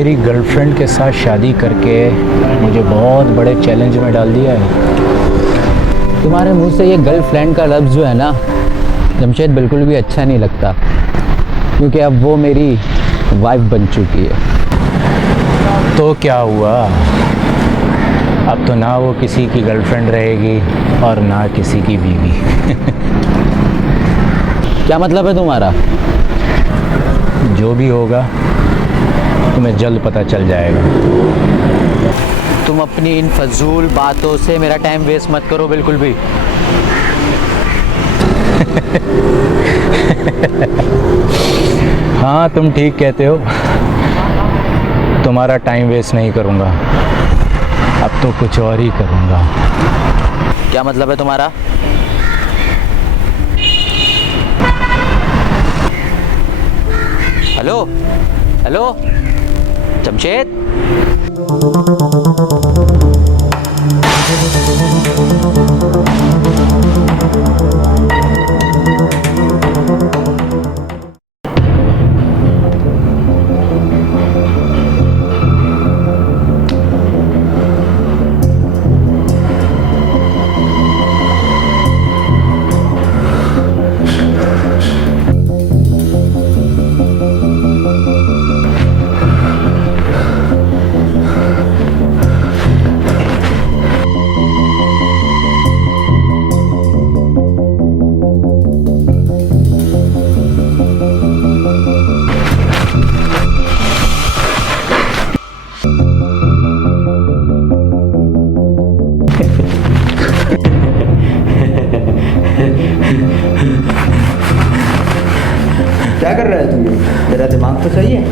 मेरी गर्लफ्रेंड के साथ शादी करके मुझे बहुत बड़े चैलेंज में डाल दिया है। तुम्हारे मुंह से ये गर्लफ्रेंड का लफ्ज़ जो है ना जमशेद बिल्कुल भी अच्छा नहीं लगता, क्योंकि अब वो मेरी वाइफ बन चुकी है। तो क्या हुआ, अब तो ना वो किसी की गर्लफ्रेंड रहेगी और ना किसी की बीवी। क्या मतलब है तुम्हारा? जो भी होगा तुम्हें जल्द पता चल जाएगा। तुम अपनी इन फजूल बातों से मेरा टाइम वेस्ट मत करो बिल्कुल भी। हाँ तुम ठीक कहते हो, तुम्हारा टाइम वेस्ट नहीं करूँगा, अब तो कुछ और ही करूँगा। क्या मतलब है तुम्हारा? Hello hello Jamshed. क्या कर रहा है तू? ये तेरा दिमाग तो सही है।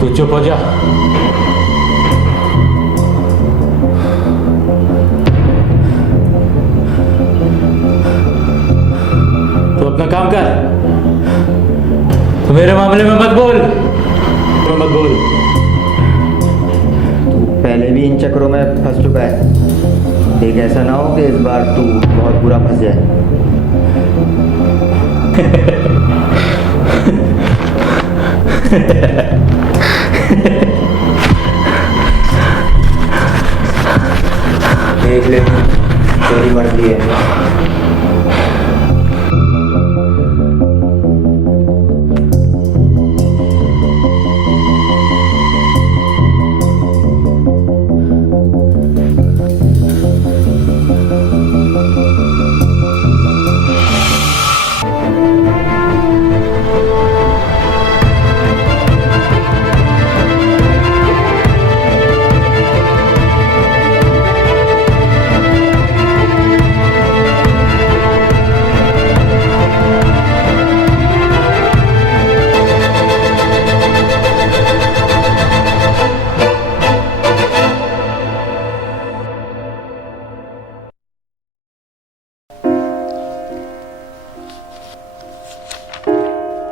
तू चुप हो जा। तू अपना काम कर, तू मेरे मामले में मत बोल, मत बोल। पहले भी इन चक्करों में फंस चुका है, देख ऐसा ना हो कि इस बार तू बहुत बुरा फंस जाए। देख ले, तेरी मर्जी है।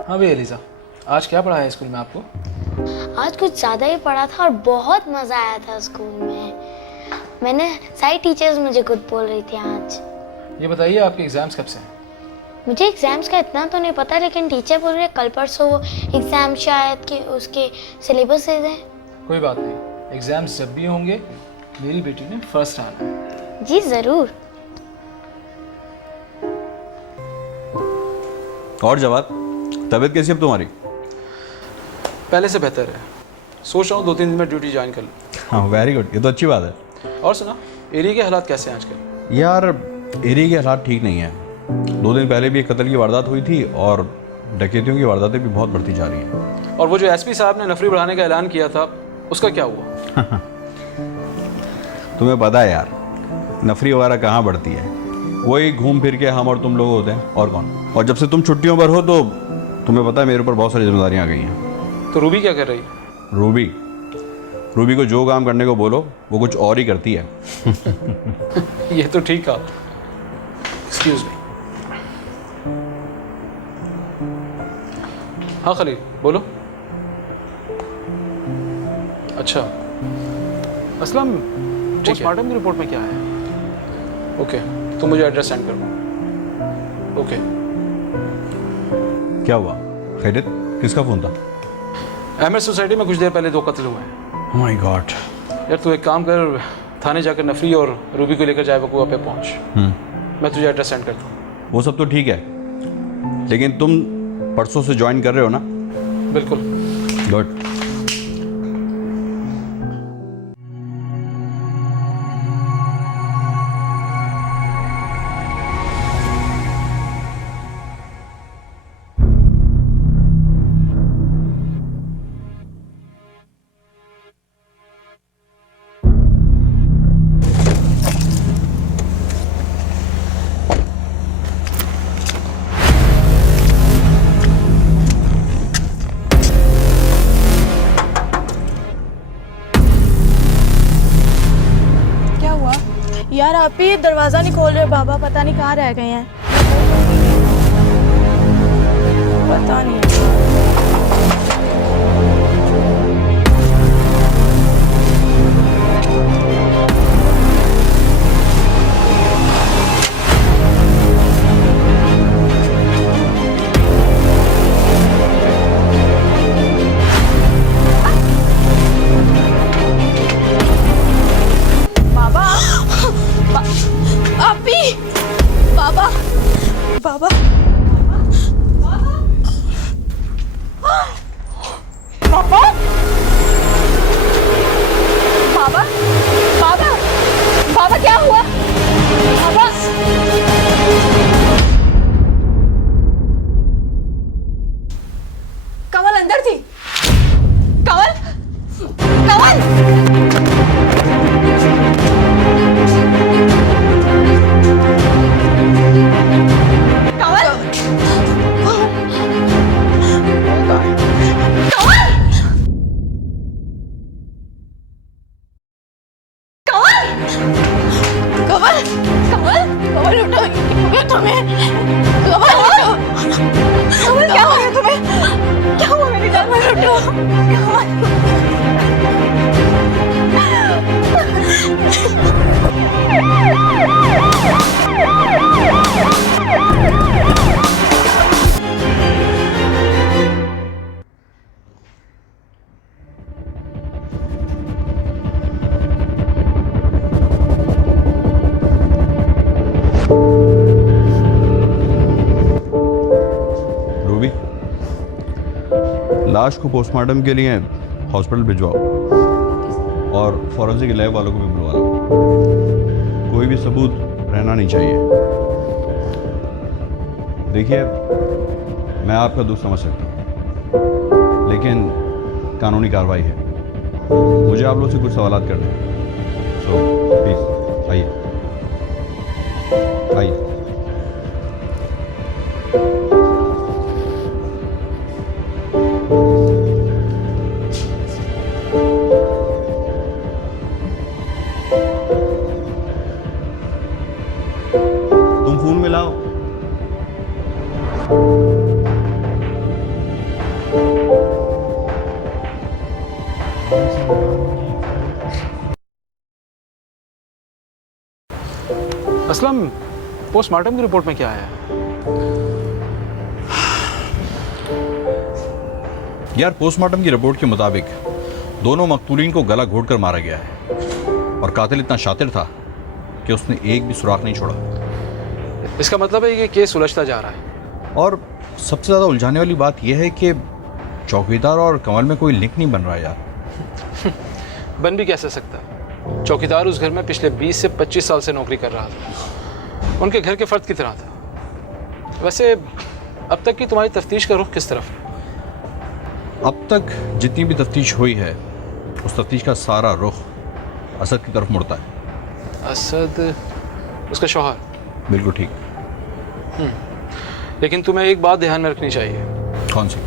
हाँ भाई एलिज़ा, आज क्या पढ़ा है स्कूल में आपको? आज कुछ ज़्यादा ही पढ़ा था और बहुत मज़ा आया था स्कूल में। मैंने सारी टीचर्स मुझे कुछ बोल रही थी आज। ये बताइए आपके एग्ज़ाम्स कब से हैं? मुझे एग्ज़ाम्स का इतना तो नहीं पता, लेकिन टीचर बोल रहे कल परसों वो एग्ज़ाम शायद कि उसके सिलेबस से हैं। कोई बात नहीं, एग्ज़ाम्स जब भी होंगे मेरी बेटी ने फर्स्ट आना है। जी ज़रूर। और जवाब, तबीयत कैसी है अब तुम्हारी? पहले से बेहतर है, सोच रहा हूँ 2-3 दिन में ड्यूटी ज्वाइन कर लूँ। हाँ वेरी गुड, ये तो अच्छी बात है। और सुना, एरिया के हालात कैसे हैं आजकल? यार एरिया के हालात ठीक नहीं है। 2 दिन पहले भी एक कत्ल की वारदात हुई थी और डकैतियों की वारदातें भी बहुत बढ़ती जा रही हैं। और वो जो एसपी साहब ने नफरी बढ़ाने का ऐलान किया था, उसका क्या हुआ? तुम्हें पता है यार, नफरी वगैरह कहाँ बढ़ती है, वही घूम फिर के हम और तुम लोग होते हैं, और कौन। और जब से तुम छुट्टियों पर हो तो तुम्हें पता है मेरे ऊपर बहुत सारी जिम्मेदारियाँ आ गई हैं। तो रूबी क्या कर रही? रूबी को जो काम करने को बोलो वो कुछ और ही करती है। ये तो ठीक कहा। Excuse me. हाँ खलील बोलो। अच्छा असलम, पोस्टमार्टम की रिपोर्ट में क्या है? ओके, तुम मुझे एड्रेस सेंड कर दो। ओके। क्या हुआ खैरियत? किसका फ़ोन था? अहमद सोसाइटी में कुछ देर पहले 2 कत्ल हुए हैं। My God. यार तू एक काम कर, थाने जाकर नफरी और रूबी को लेकर जाए बकुआ पे पहुंच। मैं तुझे एड्रेस सेंड करता हूँ। वो सब तो ठीक है, लेकिन तुम परसों से ज्वाइन कर रहे हो ना? बिल्कुल। गुड। क्या हुआ यार? आप ही दरवाजा नहीं खोल रहे, बाबा पता नहीं कहाँ रह गए हैं। पता नहीं। आपी, बाबा, बाबा, बाबा, बाबा, बाबा, बाबा क्या हुआ? बाबा, कमल अंदर थी। कमल, कमल, कमल, कमल, कमल उठो, तुम्हें कमल उठो, कमल क्या हो गया तुम्हें? क्या हुआ मेरी जान? कमल उठो, रूबी, लाश को पोस्टमार्टम के लिए हॉस्पिटल भिजवाओ और फॉरेंसिक लैब वालों को भी बुलवा लो। कोई भी सबूत रहना नहीं चाहिए। देखिए, मैं आपका दुख समझ सकता हूँ, लेकिन कानूनी कार्रवाई है। मुझे आप लोग से कुछ सवालात करने हैं, सो प्लीज़ आइए आइए। तुम फोन में लाओ। असलम, पोस्टमार्टम की रिपोर्ट में क्या आया है? यार, पोस्टमार्टम की रिपोर्ट के मुताबिक दोनों मकतूलीन को गला घोंटकर मारा गया है और कातिल इतना शातिर था कि उसने एक भी सुराख नहीं छोड़ा। इसका मतलब है कि केस उलझता जा रहा है। और सबसे ज़्यादा उलझाने वाली बात यह है कि चौकीदार और कमल में कोई लिंक नहीं बन रहा है यार। बन भी कैसे सकता है? चौकीदार उस घर में पिछले 20 से 25 साल से नौकरी कर रहा था, उनके घर के फर्द की तरह था। वैसे अब तक की तुम्हारी तफ्तीश का रुख किस तरफ है? अब तक जितनी भी तफ्तीश हुई है, उस तफ्तीश का सारा रुख असद की तरफ मुड़ता है। असद, उसका शौहर? बिल्कुल ठीक। लेकिन तुम्हें एक बात ध्यान में रखनी चाहिए। कौन सी?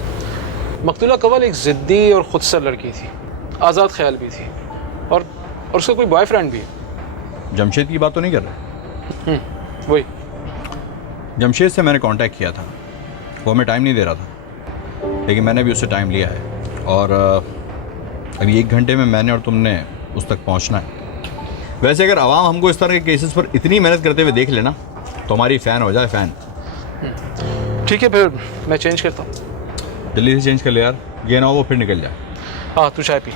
मकतूला कवल एक ज़िद्दी और खुदसर लड़की थी, आज़ाद ख्याल भी थी, और उसका कोई बॉयफ्रेंड भी है। जमशेद की बात तो नहीं कर रहे? वही। जमशेद से मैंने कांटेक्ट किया था, वो हमें टाइम नहीं दे रहा था, लेकिन मैंने भी उससे टाइम लिया है और अभी 1 घंटे में मैंने और तुमने उस तक पहुंचना है। वैसे अगर आवाम हमको इस तरह के केसेस पर इतनी मेहनत करते हुए देख लेना तो हमारी फ़ैन हो जाए फ़ैन। ठीक है, फिर मैं चेंज करता हूँ। जल्दी से चेंज कर ले यार, ये ना हो वो फिर निकल जाए। हाँ, तू चाय पी।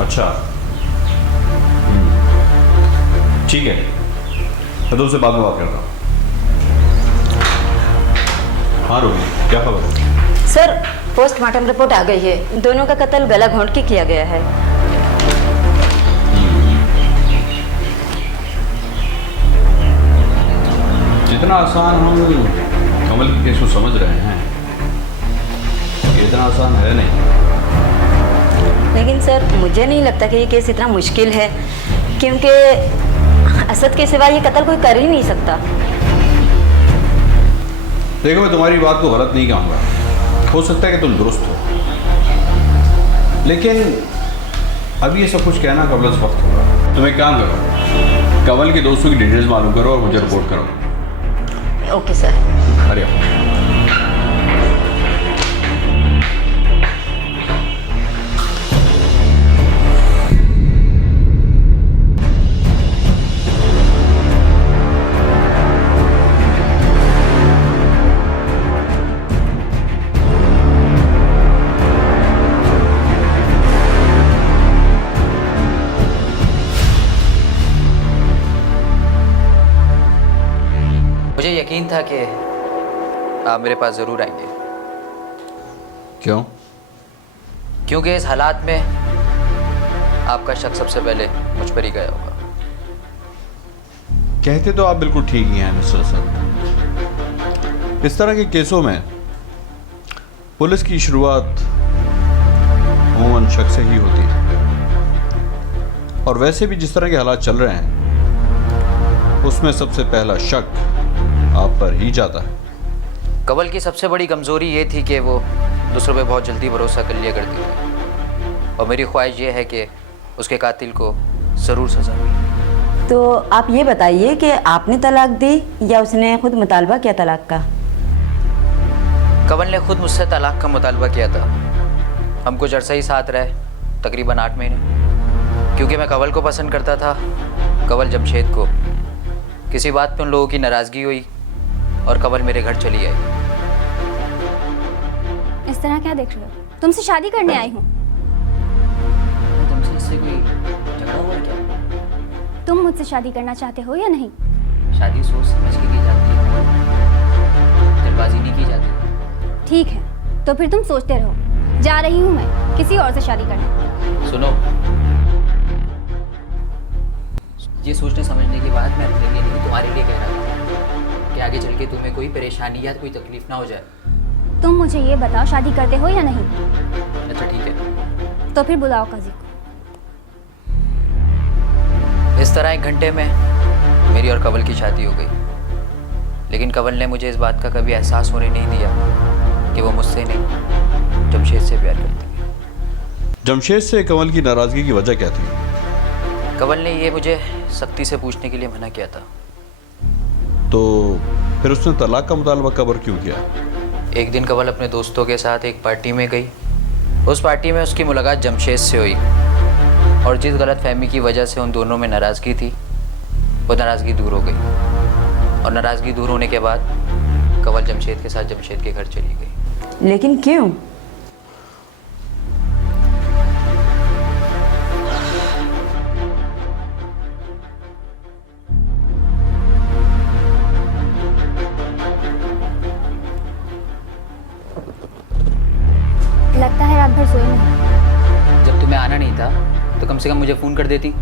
अच्छा, ठीक है, मैं तो उससे बाद में बात करता हूँ। हाँ रोहिणी, क्या खबर है? सर, पोस्टमार्टम रिपोर्ट आ गई है। दोनों का कत्ल गला घोंट के किया गया है। जितना आसान हम कमल के केस को समझ रहे हैं, ये इतना आसान है नहीं। लेकिन सर, मुझे नहीं लगता कि ये केस इतना मुश्किल है, क्योंकि असद के सिवा ये कत्ल कोई कर ही नहीं सकता। देखो, मैं तुम्हारी बात को गलत नहीं कहूँगा, हो सकता है कि तुम दुरुस्त हो, लेकिन अभी ये सब कुछ कहना कबल इस वक्त होगा। तुम एक काम करो, कमल के दोस्तों की डिटेल्स मालूम करो और मुझे रिपोर्ट करो। Okay sir. अरे मुझे यकीन था कि आप मेरे पास ज़रूर आएंगे, क्यों? क्योंकि इस हालात में आपका शक सबसे पहले मुझ पर ही गया होगा। कहते तो आप बिल्कुल ठीक ही हैं मिस्टर सर। इस तरह के केसों में पुलिस की शुरुआत अमूमन शक से ही होती है, और वैसे भी जिस तरह के हालात चल रहे हैं उसमें सबसे पहला शक आप पर ही जाता है। कवल की सबसे बड़ी कमज़ोरी ये थी कि वो दूसरों पे बहुत जल्दी भरोसा कर लिया करती थी, और मेरी ख्वाहिश ये है कि उसके कातिल को ज़रूर सज़ा मिले। तो आप ये बताइए कि आपने तलाक दी या उसने खुद मुतालबा किया तलाक का? कवल ने खुद मुझसे तलाक का मुतालबा किया था। हम कुछ अरसा ही साथ रहे, तकरीबन 8 महीने, क्योंकि मैं कवल को पसंद करता था, कवल जमशेद को। किसी बात पे उन लोगों की नाराज़गी हुई और कवल मेरे घर चली आई। इस तरह क्या देख रहे हो? तुमसे शादी करने आई हूँ। तुमसे इससे कोई झगड़ा हुआ है क्या? तुम मुझसे शादी करना चाहते हो या नहीं? शादी सोच समझ के की जाती है, जल्दबाजी नहीं की जाती। ठीक है, तो फिर तुम सोचते रहो। जा रही हूँ मैं किसी और से शादी करने। सुनो, ये सोचने समझने की बात मैं अपने लिए नहीं, तुम्हारे लिए कह रहा था कि आगे चल के तुम्हें कोई परेशानी या कोई तकलीफ ना हो जाए। तुम मुझे ये बताओ, शादी करते हो या नहीं? अच्छा ठीक है, तो फिर बुलाओ काजी को। इस तरह 1 घंटे में मेरी और कवल की शादी हो गई, लेकिन कवल ने मुझे इस बात का कभी एहसास होने नहीं दिया कि वो मुझसे नहीं जमशेद से प्यार करती है। जमशेद से कमल की नाराज़गी की वजह क्या थी? कवल ने ये मुझे सख्ती से पूछने के लिए मना किया था। तो फिर उसने तलाक का मुतालबा कब और क्यों किया? एक दिन कवल अपने दोस्तों के साथ एक पार्टी में गई। उस पार्टी में उसकी मुलाकात जमशेद से हुई, और जिस गलतफहमी की वजह से उन दोनों में नाराज़गी थी, वो नाराज़गी दूर हो गई, और नाराज़गी दूर होने के बाद कवल जमशेद के साथ जमशेद के घर चली गई। लेकिन क्यों? लगता है रात भर सोई नहीं। जब तुम्हें आना नहीं था तो कम से कम मुझे फ़ोन कर देती।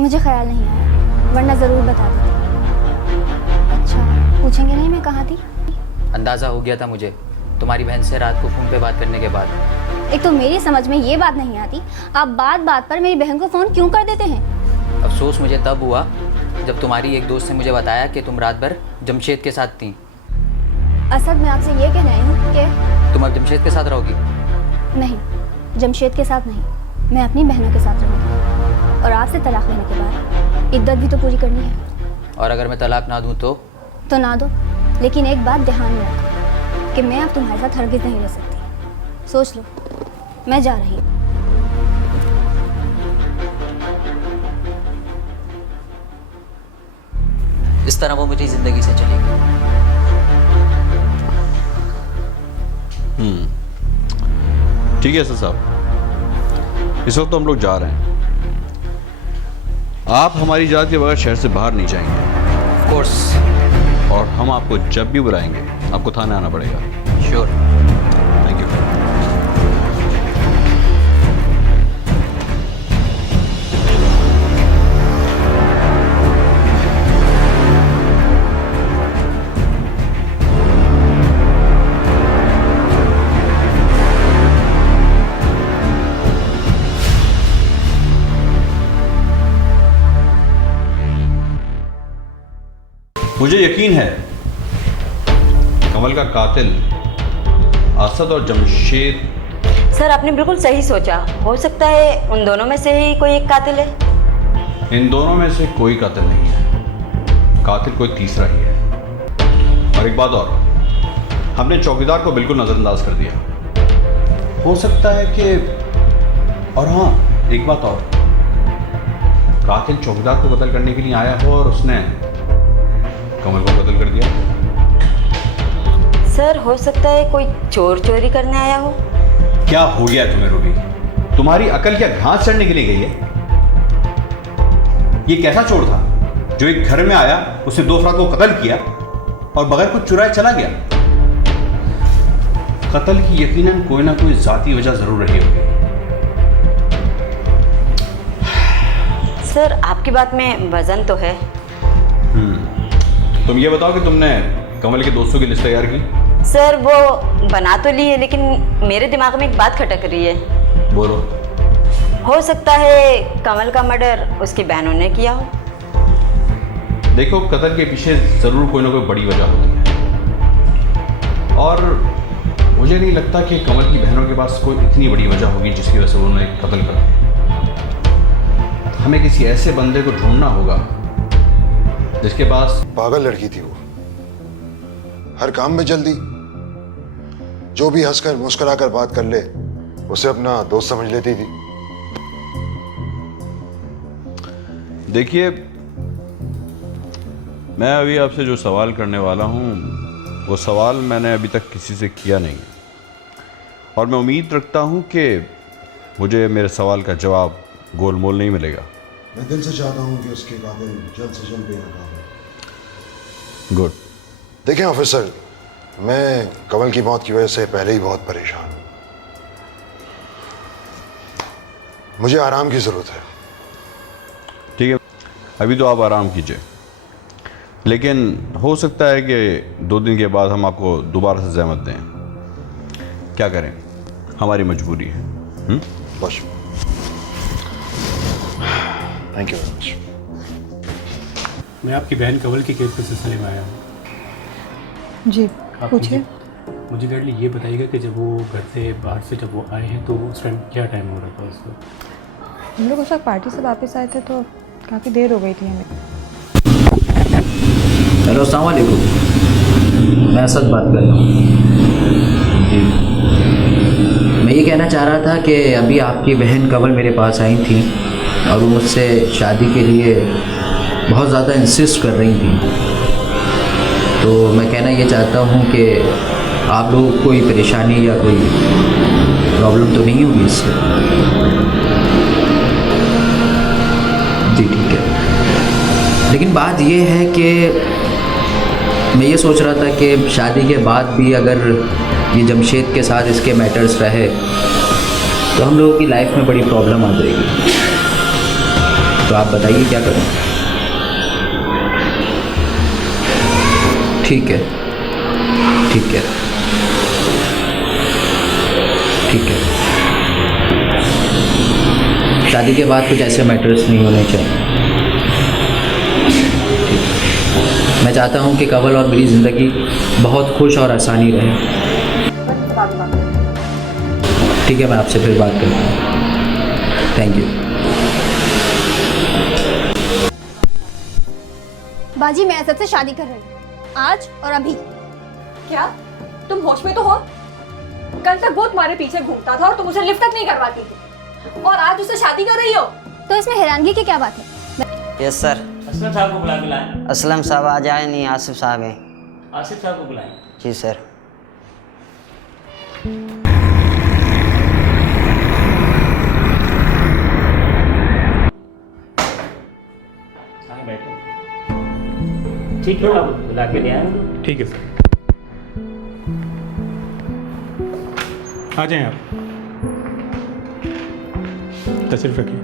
मुझे ख्याल नहीं आया, वरना ज़रूर बता देती। अच्छा, पूछेंगे नहीं मैं कहाँ थी? अंदाज़ा हो गया था मुझे तुम्हारी बहन से रात को फ़ोन पे बात करने के बाद। एक तो मेरी समझ में ये बात नहीं आती, आप बात बात पर मेरी बहन को फ़ोन क्यों कर देते हैं? अफसोस मुझे तब हुआ जब तुम्हारी एक दोस्त ने मुझे बताया कि तुम रात भर जमशेद के साथ थी। असद, मैं आपसे ये कह रही हूँ कि तुम अब जमशेद के साथ रहोगी? नहीं, जमशेद के साथ नहीं, मैं अपनी बहनों के साथ रहूँगी। और आपसे तलाक लेने के बाद इद्दत भी तो पूरी करनी है। और अगर मैं तलाक ना दूँ तो ना दो, लेकिन एक बात ध्यान में रखो कि मैं अब तुम्हारे साथ हरगिज़ नहीं रह सकती। सोच लो, मैं जा रही हूँ। इस तरह वो मेरी ज़िंदगी से चलेगी। ठीक है सर साहब, इस वक्त तो हम लोग जा रहे हैं। आप हमारी इजाज़त के बगैर शहर से बाहर नहीं जाएंगे। Of course. और हम आपको जब भी बुलाएंगे आपको थाने आना पड़ेगा। श्योर। Thank you. मुझे यकीन है कमल का कातिल असद और जमशेद। सर आपने बिल्कुल सही सोचा, हो सकता है उन दोनों में से ही कोई एक कातिल है। इन दोनों में से कोई कातिल नहीं है, कातिल कोई तीसरा ही है। और एक बात और, हमने चौकीदार को बिल्कुल नज़रअंदाज कर दिया। हो सकता है कि, और हाँ एक बात और, कातिल चौकीदार को कत्ल करने के लिए आया हो और उसने कमल को कत्ल कर दिया। सर हो सकता है कोई चोर चोरी करने आया हो। क्या हो गया तुम्हें रूबी? तुम्हारी अकल क्या घास चढ़ने के लिए गई है? ये कैसा चोर था जो एक घर में आया, उसने 2 अफराद को कत्ल किया और बगैर कुछ चुराए चला गया? कत्ल की यकीनन कोई ना कोई जाती वजह जरूर रही होगी। सर आपकी बात में वजन तो है। तुम ये बताओ कि तुमने कमल के दोस्तों की लिस्ट तैयार की? सर वो बना तो ली है, लेकिन मेरे दिमाग में एक बात खटक रही है। बोलो। हो सकता है कमल का मर्डर उसकी बहनों ने किया हो। देखो, कत्ल के पीछे जरूर कोई ना कोई बड़ी वजह होती है और मुझे नहीं लगता कि कमल की बहनों के पास कोई इतनी बड़ी वजह होगी जिसकी वजह से उन्होंने कत्ल करा। हमें किसी ऐसे बंदे को ढूंढना होगा जिसके पास। पागल लड़की थी वो, हर काम में जल्दी, जो भी हंसकर मुस्कुराकर बात कर ले उसे अपना दोस्त समझ लेती थी। देखिए, मैं अभी आपसे जो सवाल करने वाला हूं वो सवाल मैंने अभी तक किसी से किया नहीं और मैं उम्मीद रखता हूं कि मुझे मेरे सवाल का जवाब गोलमोल नहीं मिलेगा। मैं दिल से चाहता हूं कि उसके कातिल जल्द से जल्द बेनकाब हो। गुड। देखें ऑफिसर, मैं कमल की मौत की वजह से पहले ही बहुत परेशान हूं। मुझे आराम की जरूरत है। ठीक है, अभी तो आप आराम कीजिए, लेकिन हो सकता है कि 2 दिन के बाद हम आपको दोबारा से ज़हमत दें। क्या करें, हमारी मजबूरी है। बस, थैंक यू वेरी मच। मैं आपकी बहन कमल के केस के सिलसिले में आया हूँ। जी पूछिए। मुझे काइंडली ये बताइएगा कि जब वो घर से बाहर से जब वो आए हैं तो उस टाइम क्या टाइम हो रहा था उस वक्त? हम लोग उस वक्त पार्टी से वापस आए थे तो काफ़ी देर हो गई थी हमें। हेलो, अस्सलाम वालेकुम। मैं असद बात कर रहा हूँ। जी, मैं ये कहना चाह रहा था कि अभी आपकी बहन कमल मेरे पास आई थी और वो मुझसे शादी के लिए बहुत ज़्यादा इंसिस्ट कर रही थी। तो मैं कहना ये चाहता हूँ कि आप लोगों को कोई परेशानी या कोई प्रॉब्लम तो नहीं होगी इससे? जी ठीक है, लेकिन बात ये है कि मैं ये सोच रहा था कि शादी के बाद भी अगर ये जमशेद के साथ इसके मैटर्स रहे तो हम लोगों की लाइफ में बड़ी प्रॉब्लम आ जाएगी। तो आप बताइए क्या करें? ठीक है, ठीक है, ठीक है। शादी के बाद कुछ ऐसे मैटर्स नहीं होने चाहिए। मैं चाहता हूँ कि कंवल और मेरी ज़िंदगी बहुत खुश और आसानी रहे। ठीक है, मैं आपसे फिर बात करता हूँ। Thank you. बाजी, मैं असद से शादी कर रही हूँ, आज और अभी। क्या तुम होश में तो हो? कल तक वो तुम्हारे पीछे घूमता था और तुम उसे लिफ्ट तक नहीं करवाती थी, और आज उससे शादी कर रही हो। तो इसमें हैरानगी की क्या बात है? Yes sir. असलम साहब को बुला के लाएं। असलम साहब आज आए नहीं, आसिफ साहब हैं। आसिफ साहब को बुलाएं। जी सर। ठीक है, आप बुला के ले आएंगे। ठीक है सर, आ जाएं आप, तशरीफ रखिए।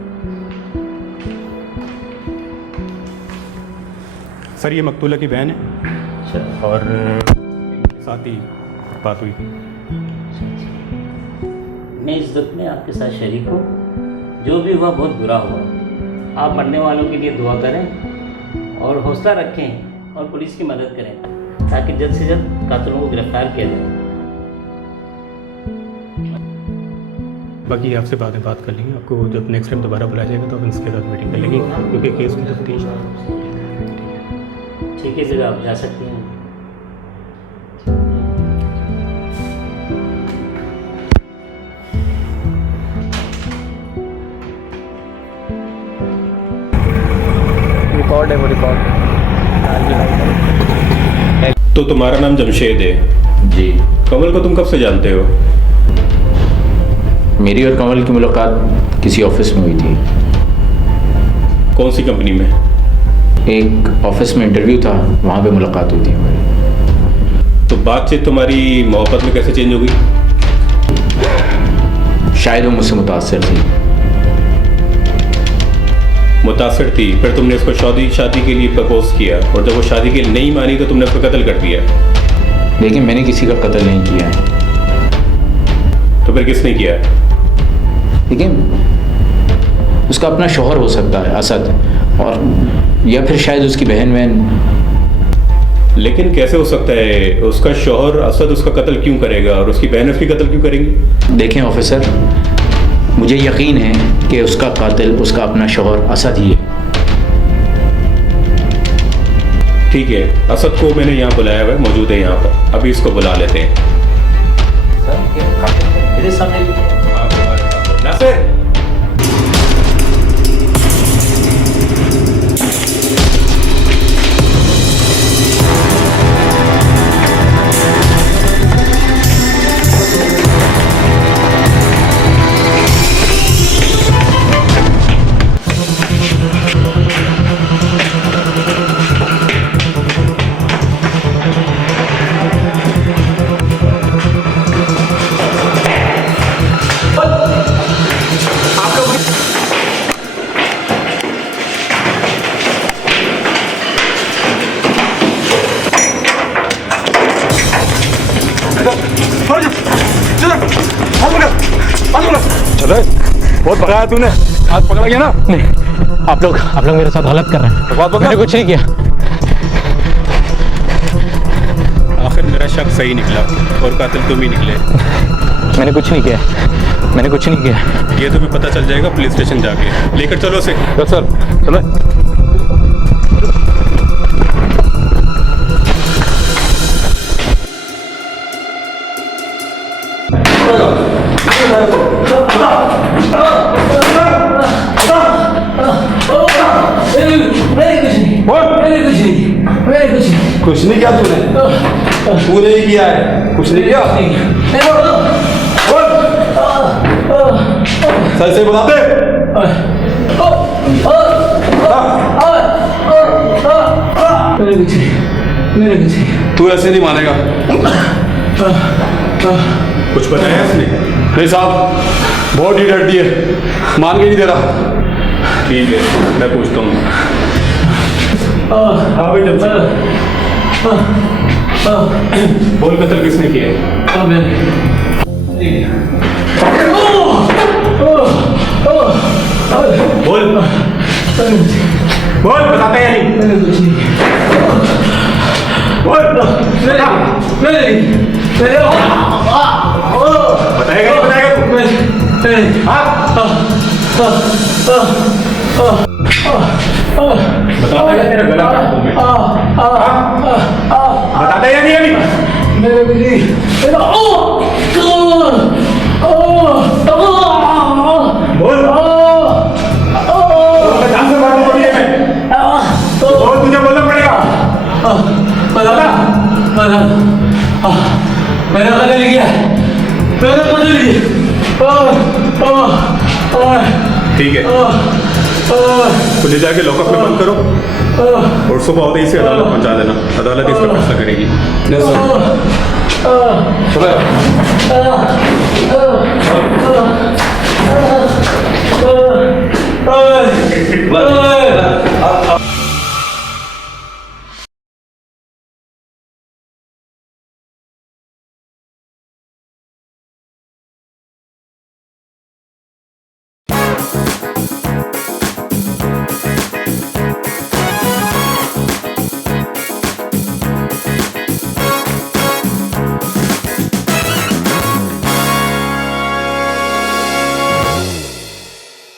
सर ये मकतूला की बहन है और इनके साथ ही बात हुई। मैं इस दुख में आपके साथ शरीक हूँ। जो भी हुआ बहुत बुरा हुआ। आप मरने वालों के लिए दुआ करें और हौसला रखें और पुलिस की मदद करें ताकि जल्द से जल्द कातिलों को गिरफ्तार किया जाए। बाकी आपसे बाद में बात कर लेंगे। आपको जब नेक्स्ट टाइम दोबारा बुलाया जाएगा तो आप इसके साथ मीटिंग कर लेंगे, क्योंकि केस की तफ्तीश। ठीक है, जगह आप जा सकती हैं। रिकॉर्ड है, वो रिकॉर्ड। तो तुम्हारा नाम जमशेद है? जी। कंवल को तुम कब से जानते हो? मेरी और कंवल की मुलाकात किसी ऑफिस में हुई थी। कौन सी कंपनी में? एक ऑफिस में इंटरव्यू था, वहाँ पे मुलाकात हुई थी हमारी। तो बातचीत तुम्हारी मोहब्बत में कैसे चेंज हो गई? शायद वो मुझसे मुतासर थी। मुतासर थी, फिर तुमने उसको शादी के लिए प्रपोज किया, और जब वो शादी के लिए नहीं मानी तो तुमने उसको कत्ल कर दिया। लेकिन मैंने किसी का कत्ल नहीं किया है। तो फिर किसने किया? लेकिन उसका अपना शौहर हो सकता है, असद, और या फिर शायद उसकी बहन। लेकिन कैसे हो सकता है? उसका शौहर असद उसका कत्ल क्यों करेगा और उसकी बहन उसकी कत्ल क्यों करेंगी? देखें ऑफिसर, मुझे यकीन है कि उसका कातिल उसका अपना शौहर असद ही है। ठीक है, असद को मैंने यहाँ बुलाया हुआ है, मौजूद है यहाँ पर। अभी इसको बुला लेते हैं। मेरे सामने नासिर, बहुत भगाया तूने, हाथ पकड़ा गया ना? नहीं, आप लोग मेरे साथ गलत कर रहे हैं। मैंने कुछ नहीं किया। आखिर मेरा शक सही निकला और कातिल तुम ही निकले। मैंने कुछ नहीं किया। ये तुम्हें पता चल जाएगा पुलिस स्टेशन जाके। लेकर चलो उसे। सर चलो। कुछ नहीं किया तूने ही किया है। कुछ नहीं किया। सही से बता दे। तू ऐसे नहीं मानेगा। कुछ बताया इसने? नहीं साहब, बहुत ढीठ हड्डी है, मान के नहीं दे रहा। ठीक है, मैं पूछता हूँ। हाँ भाई, बोल कत्ल किसने किया है? बोल बोल, बताता है या नहीं? बोल बताएगा नहीं, बताएगा तू? हाँ बताता है तेरा गला काट दूं मैं। बताता है या नहीं अभी? मेरे बिल्ली बोल जान से मारूं तो ये मैं बोल, तुझे बोलना पड़ेगा। मैंने कदर लिया, मैंने कदर लिया। ठीक है, तो ले जाके लॉकअप में बंद करो और सुबह होते ही इसे अदालत पहुंचा देना। अदालत इस पर फैसला करेगी। सुबह